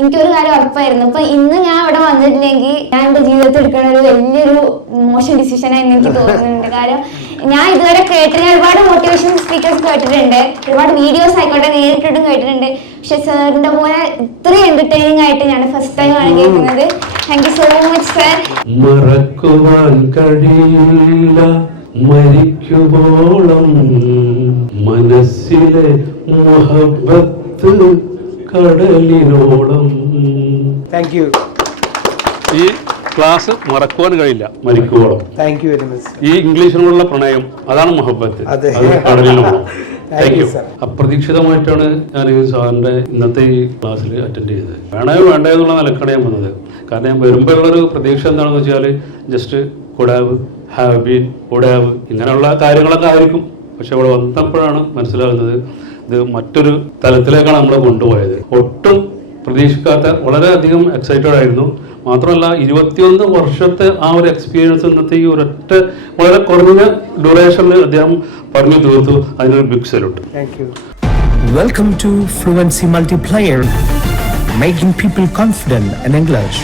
എനിക്കൊരു കാര്യം ഉറപ്പായിരുന്നു, ഇപ്പൊ ഇന്ന് ഞാൻ അവിടെ വന്നിട്ടില്ലെങ്കിൽ ഞാൻ എന്റെ ജീവിതത്തിൽ എടുക്കുന്ന ഒരു വലിയൊരു മോശം ഡിസിഷനായിരുന്നു എനിക്ക് തോന്നുന്നുണ്ട്. കാര്യം ഞാൻ ഇതുവരെ ഞാൻ ഒരുപാട് മോട്ടിവേഷൻ സ്പീക്കേഴ്സ് കേട്ടിട്ടുണ്ട്, ഒരുപാട് വീഡിയോസ് ആയിക്കോട്ടെ നേരിട്ടിട്ടും കേട്ടിട്ടുണ്ട്. പക്ഷെ സാറിന്റെ പോലെ ഇത്രയും എന്റർടൈനിങ് ആയിട്ട് ഞാൻ ഫസ്റ്റ് ടൈം ആണ് കേൾക്കുന്നത്. Thank you so much sir. മറക്കുവാൻ കഴിയില്ല മരിക്കുവോളം മനസ്സിലെ മുഹബത്ത് കടലിനോളം. Thank you. ഈ ക്ലാസ് മറക്കുവാൻ കഴിയില്ല മരിക്കുവോളം. Thank you very much. ഈ ഇംഗ്ലീഷിനോടുള്ള പ്രണയം, അതാണ് മുഹബത്ത്, അത് കടലിനോളം. Thank U. അപ്രതീക്ഷിതമായിട്ടാണ് ഞാൻ ഈ സാറിന്റെ ഇന്നത്തെ ഈ ക്ലാസ്സിൽ അറ്റൻഡ് ചെയ്തത്. വേണ്ടേ എന്നുള്ള നിലക്കാണ് ഞാൻ വന്നത്. കാരണം ഞാൻ വരുമ്പോഴുള്ളൊരു പ്രതീക്ഷ എന്താണെന്ന് വെച്ചാൽ ജസ്റ്റ് കുടാവ്, ഹാവ് ബീൻ, കുടാവ്, ഇങ്ങനെയുള്ള കാര്യങ്ങളൊക്കെ ആയിരിക്കും. പക്ഷെ അവിടെ വന്നപ്പോഴാണ് മനസ്സിലാകുന്നത് ഇത് മറ്റൊരു തലത്തിലേക്കാണ് നമ്മളെ കൊണ്ടുപോയത്. ഒട്ടും പ്രതീക്ഷിക്കാത്ത, വളരെയധികം എക്സൈറ്റഡ് ആയിരുന്നു. മാത്രമല്ല 21 വർഷത്തെ ആ ഒരു എക്സ്പീരിയൻസ് ഇന്നത്തെ ഈ ഒരൊറ്റ വളരെ കുറഞ്ഞ ഡ്യൂറേഷനിൽ അദ്ദേഹം പറഞ്ഞു തീർത്തു. അതിനൊരു big salute. Thank you. Welcome to Fluency Multiplier, making people confident in English.